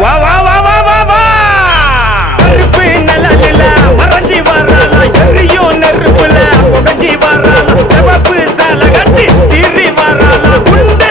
வா வா வா வா வா வா கருப்பு நிழலில மறைஞ்சி வராளா எரியும் நெருப்புல புகஞ்சி வராளா சிவப்பு சேலை கட்டி சீறி வராளா குண்டு